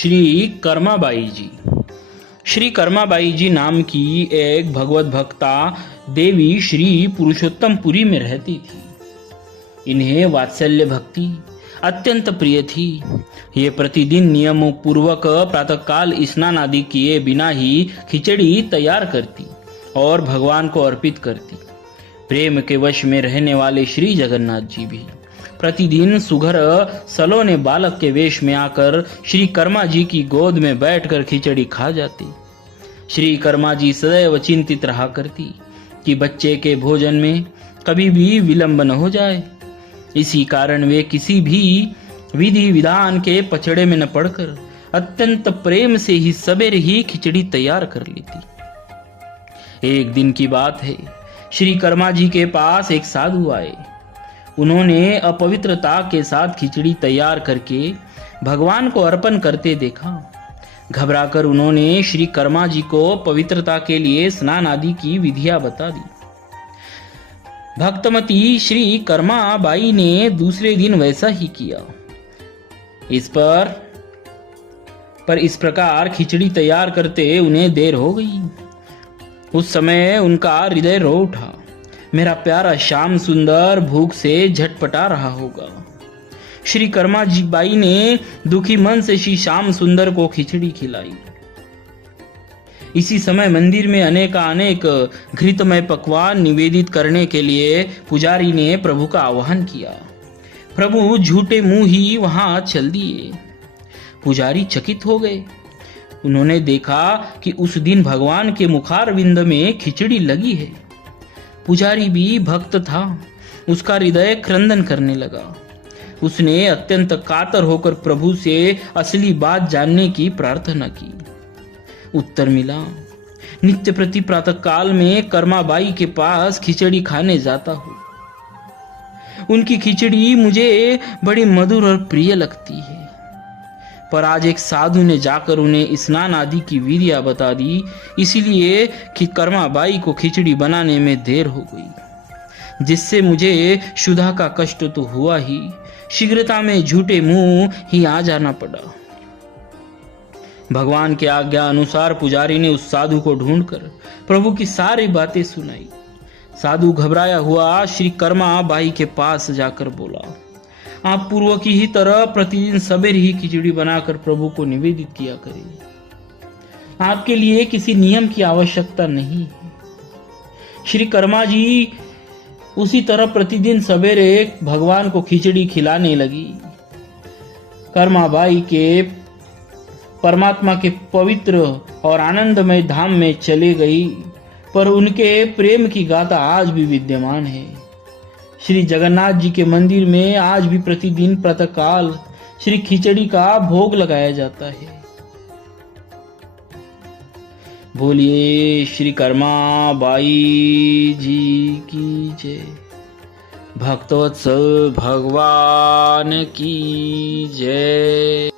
श्री कर्माबाई जी। श्री कर्माबाई जी नाम की एक भगवत भक्ता देवी श्री पुरुषोत्तमपुरी में रहती थी। इन्हें वात्सल्य भक्ति अत्यंत प्रिय थी। ये प्रतिदिन नियमों पूर्वक प्रातःकाल स्नान आदि किए बिना ही खिचड़ी तैयार करती और भगवान को अर्पित करती। प्रेम के वश में रहने वाले श्री जगन्नाथ जी भी प्रतिदिन सुघर सलोने बालक के वेश में आकर श्री कर्मा जी की गोद में बैठकर खिचड़ी खा जाती। श्री कर्मा जी सदैव चिंतित रहा करती कि बच्चे के भोजन में कभी भी विलंब न हो जाए। इसी कारण वे किसी भी विधि विधान के पचड़े में न पड़कर अत्यंत प्रेम से ही सवेरे ही खिचड़ी तैयार कर लेती। एक दिन की बात है, श्री कर्मा जी के पास एक साधु आए। उन्होंने अपवित्रता के साथ खिचड़ी तैयार करके भगवान को अर्पण करते देखा। घबराकर उन्होंने श्री कर्मा जी को पवित्रता के लिए स्नान आदि की विधियां बता दी। भक्तमती श्री कर्मा बाई ने दूसरे दिन वैसा ही किया। इस प्रकार खिचड़ी तैयार करते उन्हें देर हो गई। उस समय उनका हृदय रो उठा। मेरा प्यारा श्याम सुंदर भूख से झटपटा रहा होगा। श्री कर्मा जी बाई ने दुखी मन से श्री श्याम सुंदर को खिचड़ी खिलाई। इसी समय मंदिर में अनेक घृतमय पकवान निवेदित करने के लिए पुजारी ने प्रभु का आह्वान किया। प्रभु झूठे मुंह ही वहां चल दिए। पुजारी चकित हो गए। उन्होंने देखा कि उस दिन भगवान के मुखारविंद में खिचड़ी लगी है। पुजारी भी भक्त था। उसका हृदय क्रंदन करने लगा। उसने अत्यंत कातर होकर प्रभु से असली बात जानने की प्रार्थना की। उत्तर मिला, नित्य प्रति प्रातः काल में कर्माबाई के पास खिचड़ी खाने जाता हूँ। उनकी खिचड़ी मुझे बड़ी मधुर और प्रिय लगती है। पर आज एक साधु ने जाकर उन्हें स्नान आदि की विधियां बता दी, इसीलिए कि कर्माबाई को खिचड़ी बनाने में देर हो गई, जिससे मुझे क्षुधा का कष्ट तो हुआ ही, शीघ्रता में झूठे मुंह ही आ जाना पड़ा। भगवान के आज्ञा अनुसार पुजारी ने उस साधु को ढूंढकर प्रभु की सारी बातें सुनाई। साधु घबराया हुआ श्री कर्मा बाई के पास जाकर बोला, आप पूर्व की ही तरह प्रतिदिन सवेरे ही खिचड़ी बनाकर प्रभु को निवेदित किया करिए। आपके लिए किसी नियम की आवश्यकता नहीं है। श्री कर्मा जी उसी तरह प्रतिदिन सवेरे भगवान को खिचड़ी खिलाने लगी। कर्माबाई के परमात्मा के पवित्र और आनंदमय धाम में चले गई, पर उनके प्रेम की गाथा आज भी विद्यमान है। श्री जगन्नाथ जी के मंदिर में आज भी प्रतिदिन प्रातःकाल श्री खिचड़ी का भोग लगाया जाता है। बोलिए श्री कर्मा बाई जी की जय। भक्तवत्सल भगवान की जय।